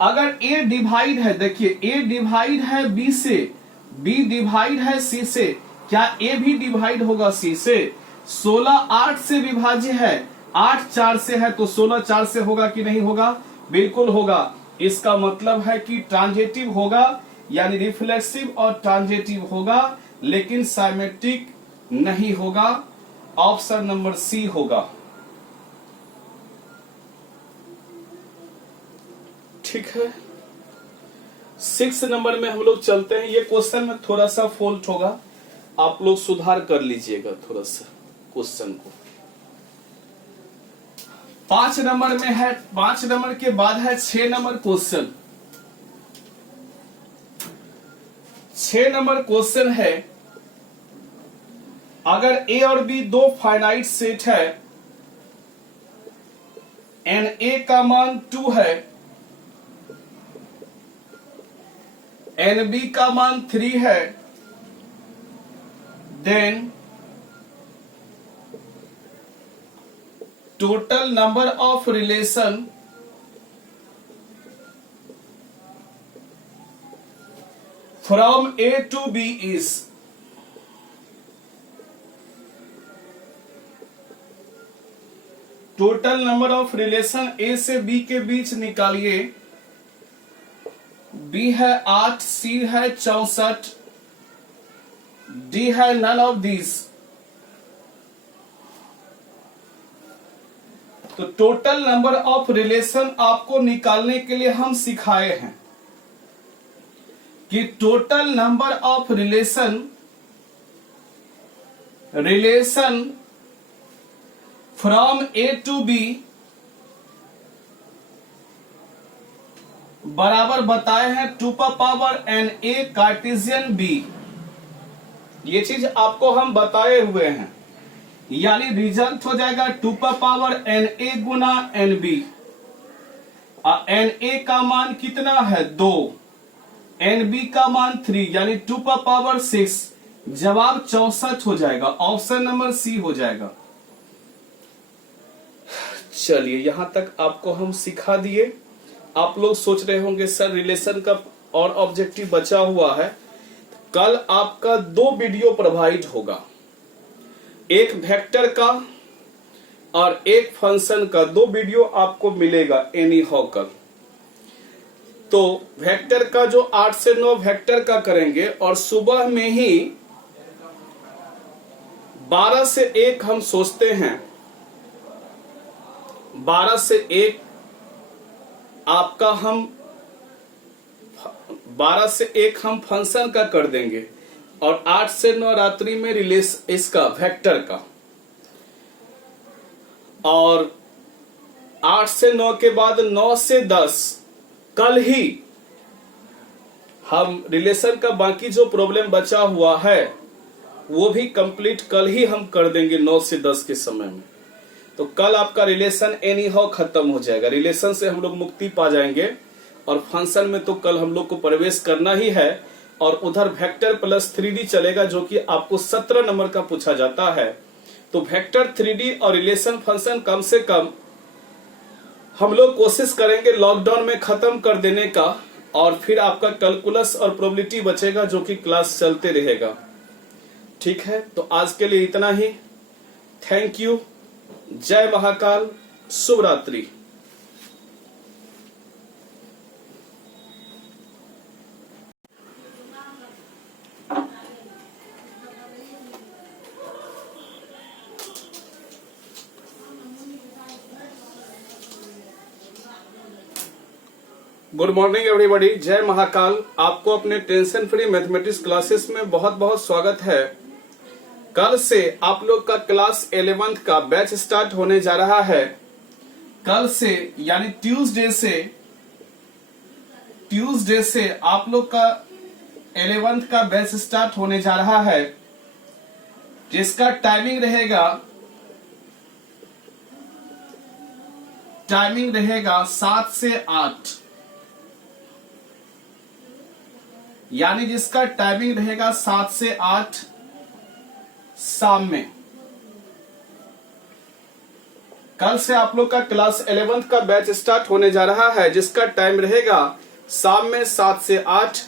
अगर a डिवाइड है, देखिए a डिवाइड है b से, b डिवाइड है c से, क्या a भी डिवाइड होगा c से? 16 8 से विभाज्य है, 8 4 से है तो 16 4 से होगा कि नहीं होगा? बिल्कुल होगा। इसका मतलब है कि ट्रांजिटिव होगा, यानी रिफ्लेक्सिव और ट्रांजिटिव होगा, लेकिन सिमेट्रिक नहीं होगा। ऑप्शन नंबर सी होगा, ठीक है। 6 नंबर में हम लोग चलते हैं। ये क्वेश्चन में थोड़ा सा फॉल्ट होगा, आप लोग सुधार कर लीजिएगा थोड़ा सा क्वेश्चन को। 5 नंबर में है, 5 नंबर के बाद है 6 नंबर क्वेश्चन। 6 नंबर क्वेश्चन है, अगर a और b दो फाइनाइट सेट है एंड a का मान 2 है एंड b का मान 3 है, then total number of relation from A to B is, total number of relation A से B के बीच निकालिए। B है 8, C है 64, D है नन ऑफ दिस। तो टोटल नंबर ऑफ रिलेशन आपको निकालने के लिए हम सिखाए हैं कि total number of relation from A to B बराबर बताए हैं 2 का power n a Cartesian B। ये चीज आपको हम बताए हुए हैं, यानी रिजल्ट हो जाएगा 2 का पावर एन ए गुना एन बी। एन ए का मान कितना है 2, एन बी का मान 3, यानी 2 का पावर 6। जवाब 64 हो जाएगा, ऑप्शन नंबर सी हो जाएगा। चलिए यहां तक आपको हम सिखा दिए। आप लोग सोच रहे होंगे सर रिलेशन का और ऑब्जेक्टिव बचा हुआ है। कल आपका 2 वीडियो प्रोवाइड होगा, एक वेक्टर का और एक फंक्शन का। 2 वीडियो आपको मिलेगा एनी हाउ कल। तो वेक्टर का जो 8 से 9 वेक्टर का करेंगे और सुबह में ही 12 से 1 हम सोचते हैं, 12 से 1 आपका हम 12 से 1 हम फंक्शन का कर देंगे और 8 से 9 रात्रि में इसका वेक्टर का, और 8 से 9 के बाद 9 से 10 कल ही हम रिलेशन का बाकी जो प्रॉब्लम बचा हुआ है वो भी कंप्लीट कल ही हम कर देंगे 9 से 10 के समय में। तो कल आपका रिलेशन एनी हाउ खत्म हो जाएगा, रिलेशन से हम लोग मुक्ति पा जाएंगे और फंक्शन में तो कल हम लोग को प्रवेश करना ही है। और उधर वेक्टर प्लस 3D चलेगा जो कि आपको 17 नंबर का पूछा जाता है। तो वेक्टर 3D और रिलेशन फंक्शन कम से कम हम लोग कोशिश करेंगे लॉकडाउन में खत्म कर देने का, और फिर आपका कैलकुलस और प्रोबेबिलिटी बचेगा जो कि क्लास चलते रहेगा। ठीक है, तो आज के लिए इतना ही। थैंक यू, जय महाकाल, शुभ रात्रि। गुड मॉर्निंग एवरीबॉडी, जय महाकाल। आपको अपने टेंशन फ्री मैथमेटिक्स क्लासेस में बहुत बहुत स्वागत है। कल से आप लोग का क्लास 11th का बैच स्टार्ट होने जा रहा है। कल से यानी ट्यूसडे से आप लोग का 11th का बैच स्टार्ट होने जा रहा है, जिसका टाइमिंग रहेगा 7 से 8, यानी जिसका टाइमिंग रहेगा 7 से 8 शाम में। कल से आप लोग का क्लास 11th का बैच स्टार्ट होने जा रहा है, जिसका टाइम रहेगा शाम में 7 से 8।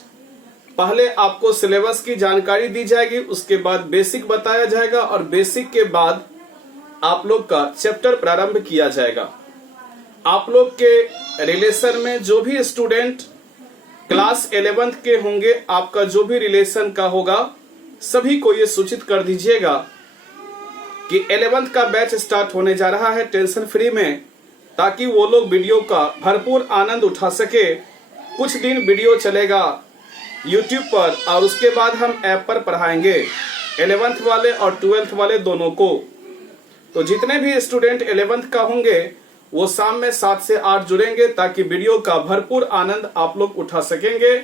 पहले आपको सिलेबस की जानकारी दी जाएगी, उसके बाद बेसिक बताया जाएगा और बेसिक के बाद आप लोग का चैप्टर प्रारंभ किया जाएगा। आप लोग के रिलेशन में जो भी स्टूडेंट क्लास 11th के होंगे, आपका जो भी रिलेशन का होगा, सभी को ये सूचित कर दीजिएगा कि 11th का बैच स्टार्ट होने जा रहा है टेंशन फ्री में, ताकि वो लोग वीडियो का भरपूर आनंद उठा सके। कुछ दिन वीडियो चलेगा YouTube पर और उसके बाद हम ऐप पर पढ़ाएंगे 11th वाले और 12th वाले दोनों को। तो जितने भी स्टूडेंट 11th का होंगे वो शाम में 7 से 8 जुड़ेंगे, ताकि वीडियो का भरपूर आनंद आप लोग उठा सकेंगे।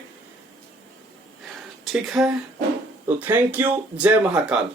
ठीक है, तो थैंक यू। जय महाकाल।